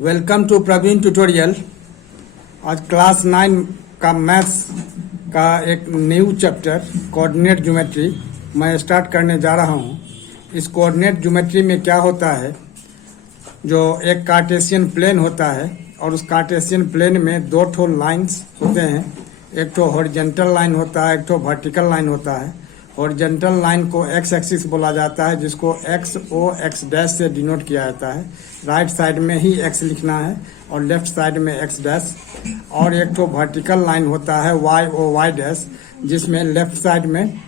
Welcome to Praveen tutorial. आज class 9 का maths का एक न्यू चैप्टर कोऑर्डिनेट ज्योमेट्री मैं स्टार्ट करने जा रहा हूँ। इस कोऑर्डिनेट ज्योमेट्री में क्या होता है, जो एक कार्टेशियन प्लेन होता है और उस कार्टेशियन प्लेन में दो ठो लाइंस होते हैं। एक ठो हॉरिजॉन्टल लाइन होता है, एक ठो वर्टिकल लाइन होता है। हॉरिजॉन्टल लाइन को एक्स एक्सिस बोला जाता है, जिसको एक्स ओ एक्स डैश से डिनोट किया जाता है। राइट साइड में ही एक्स लिखना है और लेफ्ट साइड में एक्स डैश। और एक तो वर्टिकल लाइन होता है वाई ओ वाई डैश, जिसमें लेफ्ट साइड में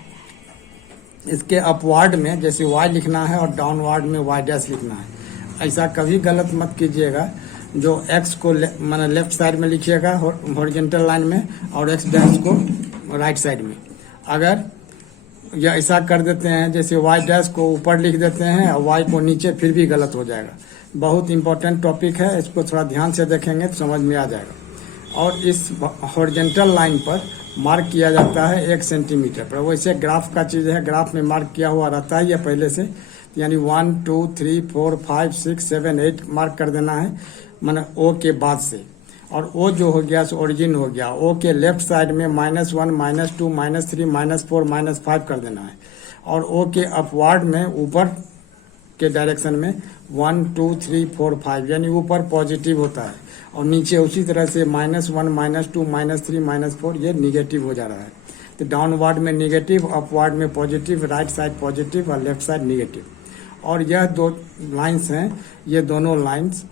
इसके अपवार्ड में जैसे वाई लिखना है और डाउनवार्ड में वाई डैश लिखना है। ऐसा कभी गलत मत कीजिएगा, जो एक्स को माने लेफ्ट साइड में लिखिएगा हॉरिजॉन्टल लाइन में और एक्स डैश को राइट साइड में। अगर या ऐसा कर देते हैं जैसे वाई डैश को ऊपर लिख देते हैं और वाई को नीचे, फिर भी गलत हो जाएगा। बहुत इंपॉर्टेंट टॉपिक है, इसको थोड़ा ध्यान से देखेंगे तो समझ में आ जाएगा। और इस हॉरिजॉन्टल लाइन पर मार्क किया जाता है 1 सेंटीमीटर पर। वैसे ग्राफ का चीज़ है, ग्राफ में मार्क किया हुआ रहता है ये पहले से, यानी 1 2 3 4 5 6 7 8 मार्क कर देना है, माने ओ के बाद से। और ओ जो हो गया सो ओरिजिन हो गया। ओ के लेफ्ट साइड में -1 -2 -3 -4 -5 कर देना है। और ओ के अपवार्ड में ऊपर के डायरेक्शन में 1 2 3 4 5, यानी ऊपर पॉजिटिव होता है और नीचे उसी तरह से -1 -2 -3 -4 ये निगेटिव हो जा रहा है। तो डाउनवार्ड में निगेटिव, अपवार्ड में पॉजिटिव, राइट साइड पॉजिटिव और लेफ्ट साइड निगेटिव। और यह दो लाइन्स हैं, ये दोनों लाइन्स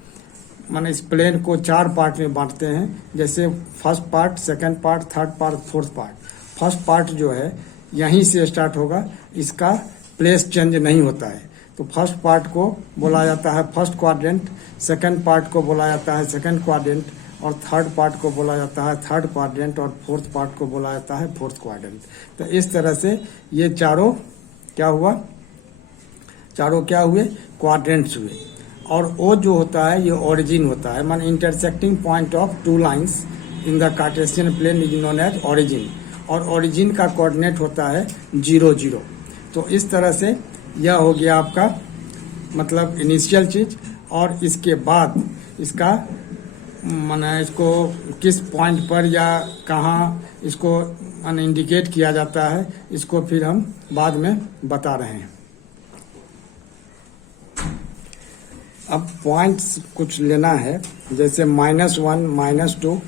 माने इस प्लेन को 4 पार्ट में बांटते हैं। जैसे first part, second part, third part, fourth part. First part जो है यहीं से स्टार्ट होगा, इसका प्लेस चेंज नहीं होता है। तो फर्स्ट पार्ट को बोला जाता है फर्स्ट क्वाड्रेंट, सेकंड पार्ट को बोला जाता है सेकंड क्वाड्रेंट, और थर्ड पार्ट को बोला जाता है थर्ड क्वाड्रेंट, और फोर्थ पार्ट को बोला जाता है फोर्थ क्वाड्रेंट। तो इस तरह से ये चारों क्या हुआ, चारों क्या हुए, क्वाड्रेंट्स हुए। और ओ जो होता है ये ओरिजिन होता है, मान intersecting point of two lines in the Cartesian plane is known as origin. और ओरिजिन का कोऑर्डिनेट होता है 0 0। तो इस तरह से यह हो गया आपका मतलब इनिशियल चीज। और इसके बाद इसका माने इसको किस पॉइंट पर या कहाँ इसको इंडिकेट किया जाता है, इसको फिर हम बाद में बता रहे हैं। अब पॉइंट्स कुछ लेना है, जैसे -1 -2,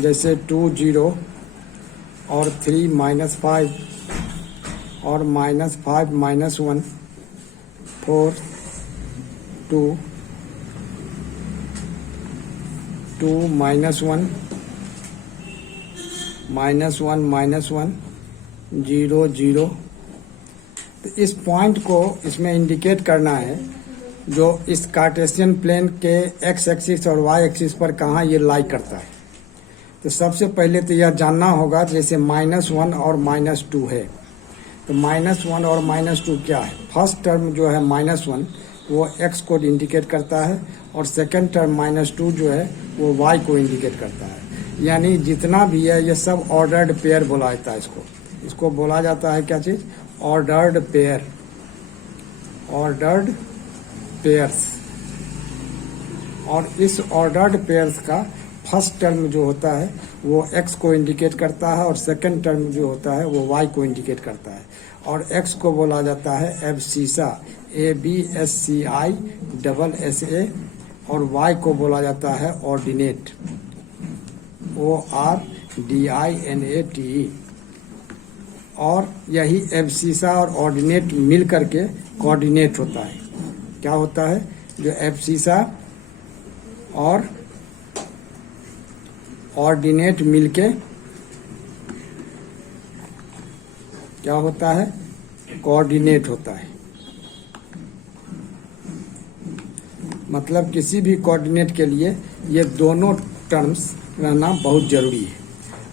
जैसे 2 0 और 3 -5 और -5 -1 4 2 2 -1 -1 0 0। तो इस पॉइंट को इसमें इंडिकेट करना है, जो इस कार्टेशियन प्लेन के एक्स एक्सिस और वाई एक्सिस पर कहाँ ये लाई करता है। तो सबसे पहले तो यह जानना होगा, जैसे -1 और -2 है, तो -1 और -2 क्या है। फर्स्ट टर्म जो है -1 वो एक्स को इंडिकेट करता है, और सेकंड टर्म -2 जो है वो वाई को इंडिकेट करता है। यानी जितना भी है ये सब ऑर्डर्ड पेयर बोला जाता है। इसको बोला जाता है क्या चीज़, ऑर्डर्ड पेयर, ऑर्डर्ड पेयर्स। और इस ऑर्डर्ड पेयर्स का फर्स्ट टर्म जो होता है वो एक्स को इंडिकेट करता है, और सेकंड टर्म जो होता है वो वाई को इंडिकेट करता है। और एक्स को बोला जाता है एब्सिसा, ABSCISSA, और वाई को बोला जाता है ऑर्डिनेट, ORDINATE। और यही एब्सिसा और ऑर्डिनेट मिल करके कोऑर्डिनेट होता है। क्या होता है, जो एब्सिसा और ऑर्डिनेट मिलके क्या होता है, कोऑर्डिनेट होता है। मतलब किसी भी कोऑर्डिनेट के लिए ये दोनों टर्म्स रहना बहुत जरूरी है।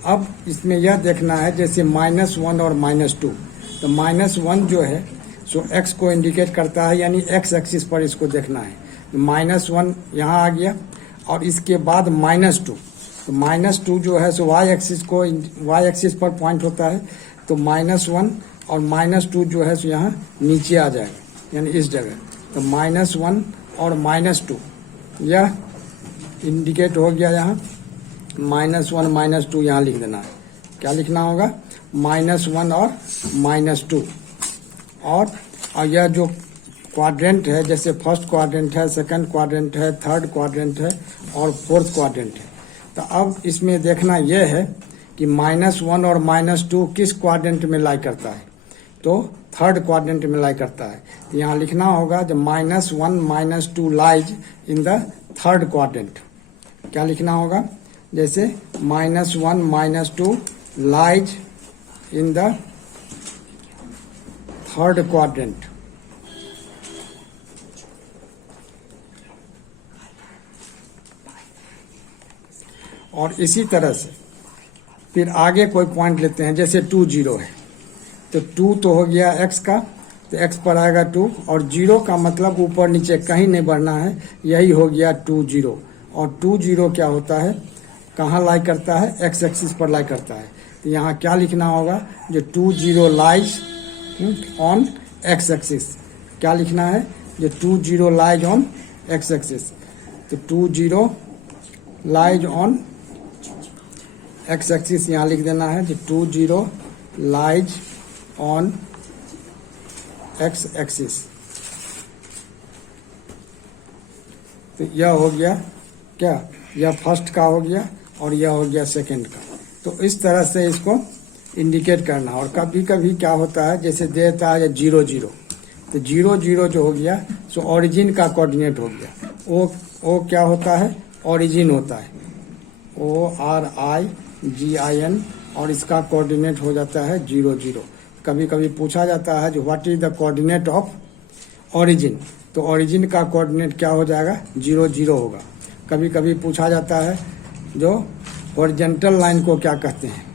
अब इसमें यह देखना है, जैसे -1 और -2, तो -1 जो है सो एक्स को इंडिकेट करता है, यानी एक्स एक्सिस पर इसको देखना है। -1 यहाँ आ गया, और इसके बाद -2, तो -2 जो है सो वाई एक्सिस पर पॉइंट होता है। तो -1 और -2 जो है सो यहाँ नीचे आ जाएगा, यानी इस जगह। तो -1 और -2 यह इंडिकेट हो गया यहाँ -1 -2 यहाँ लिख देना है। क्या लिखना होगा? -1 और -2। और यह जो क्वाड्रेंट है, जैसे फर्स्ट क्वाड्रेंट है, सेकंड क्वाड्रेंट है, थर्ड क्वाड्रेंट है और फोर्थ क्वाड्रेंट है। तो अब इसमें देखना यह है कि -1 और -2 किस क्वाड्रेंट में लाई करता है। तो थर्ड क्वाड्रेंट में लाई करता है। तो यहाँ लिखना होगा जब -1 -2 lies in the third quadrant. क्या लिखना होगा? जैसे -1 -2 lies in the third quadrant. और इसी तरह से फिर आगे कोई पॉइंट लेते हैं, जैसे 2 0 है तो 2 तो हो गया x का, तो x पर आएगा 2 और 0 का मतलब ऊपर नीचे कहीं नहीं बढ़ना है, यही हो गया 2 0। और 2 0 क्या होता है, कहाँ लाई करता है? x एक्सिस पर लाई करता है। तो यहाँ क्या लिखना होगा? जो 2 0 लाइज ऑन x एक्सिस। क्या लिखना है? जो 2 0 लाइज ऑन x एक्सिस। तो 2 0 लाइज ऑन x एक्सिस यहाँ लिख देना है जो 2 0 लाइज ऑन x एक्सिस। तो यह हो गया क्या? यह फर्स्ट का हो गया और यह हो गया सेकंड का। तो इस तरह से इसको इंडिकेट करना। और कभी कभी क्या होता है, जैसे देता है 0 0, तो 0 0 जो हो गया सो ओरिजिन का कोऑर्डिनेट हो गया। वो क्या होता है? ओरिजिन होता है, ORIGIN, और इसका कोऑर्डिनेट हो जाता है 0 0। कभी कभी पूछा जाता है जो what is the coordinate of origin, तो ओरिजिन का कोऑर्डिनेट क्या हो जाएगा? 0 0 होगा। कभी कभी पूछा जाता है जो हॉरिजॉन्टल लाइन को क्या कहते हैं,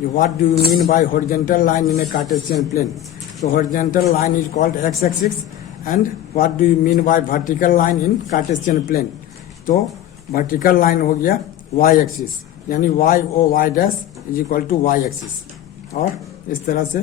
जो what do you mean by horizontal line in a Cartesian plane. तो horizontal line is called x axis and what do you mean by vertical line in Cartesian plane. तो वर्टिकल लाइन हो गया y axis, यानी y o y dash is equal to y axis. और इस तरह से